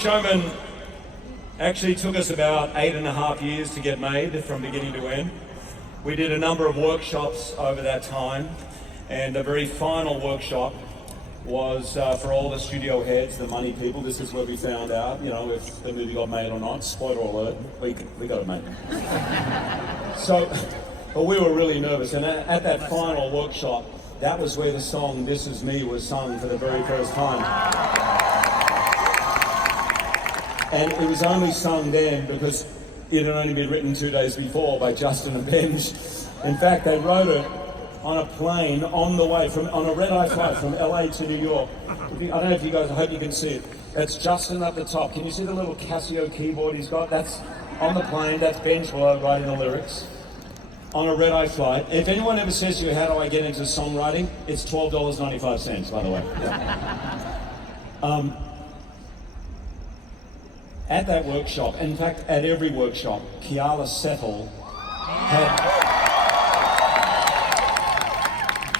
Greatest Showman actually took us about 8.5 years to get made from beginning to end. We did a number of workshops over that time, and the very final workshop was for all the studio heads, the money people. This is where we found out, if the movie got made or not. Spoiler alert, we got it made. So, but we were really nervous, and at that final workshop, that was where the song "This Is Me" was sung for the very first time. And it was only sung then because it had only been written 2 days before by Justin and Benj. In fact, they wrote it on a plane on the way on a red-eye flight from LA to New York. I don't know if you guys, I hope you can see it. That's Justin up the top. Can you see the little Casio keyboard he's got? That's on the plane. That's Benj writing the lyrics on a red-eye flight. If anyone ever says to you, how do I get into songwriting? It's $12.95, by the way. Yeah. At that workshop, in fact, at every workshop, Keala Settle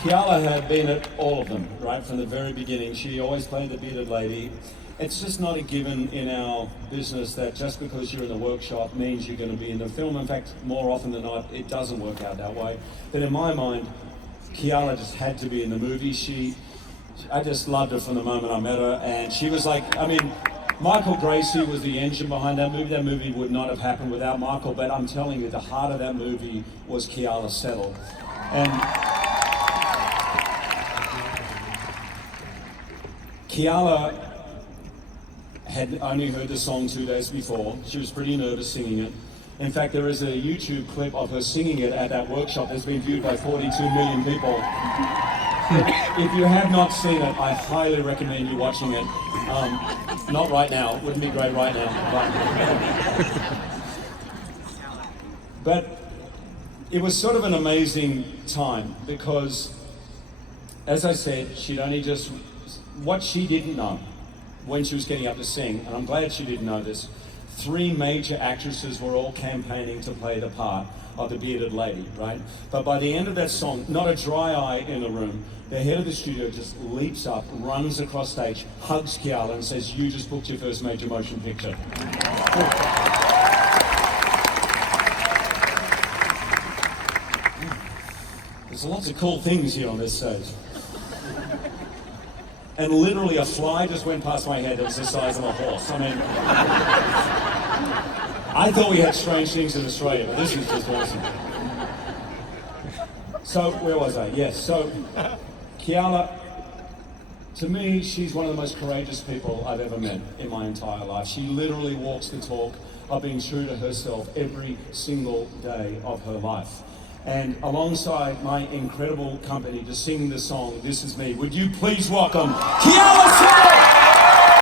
had been at all of them, right, from the very beginning. She always played the bearded lady. It's just not a given in our business that just because you're in the workshop means you're going to be in the film. In fact, more often than not, it doesn't work out that way. But in my mind, Keala just had to be in the movie. I just loved her from the moment I met her, and she was like, Michael Gracie was the engine behind that movie. That movie would not have happened without Michael, but I'm telling you, the heart of that movie was Keala Settle. And Keala had only heard the song 2 days before. She was pretty nervous singing it. In fact, there is a YouTube clip of her singing it at that workshop that's been viewed by 42 million people. If you have not seen it, I highly recommend you watching it. Not right now, it wouldn't be great right now. But it was sort of an amazing time because, as I said, what she didn't know when she was getting up to sing, and I'm glad she didn't know this, 3 major actresses were all campaigning to play the part of the bearded lady, right? But by the end of that song, not a dry eye in the room. The head of the studio just leaps up, runs across stage, hugs Keala and says, "You just booked your first major motion picture." There's lots of cool things here on this stage. And literally a fly just went past my head that was the size of a horse. I thought we had strange things in Australia, but this is just awesome. So, where was I? Yes, so Keala, to me, she's one of the most courageous people I've ever met in my entire life. She literally walks the talk of being true to herself every single day of her life. And alongside my incredible company to sing the song, "This Is Me," would you please welcome Keala Settle!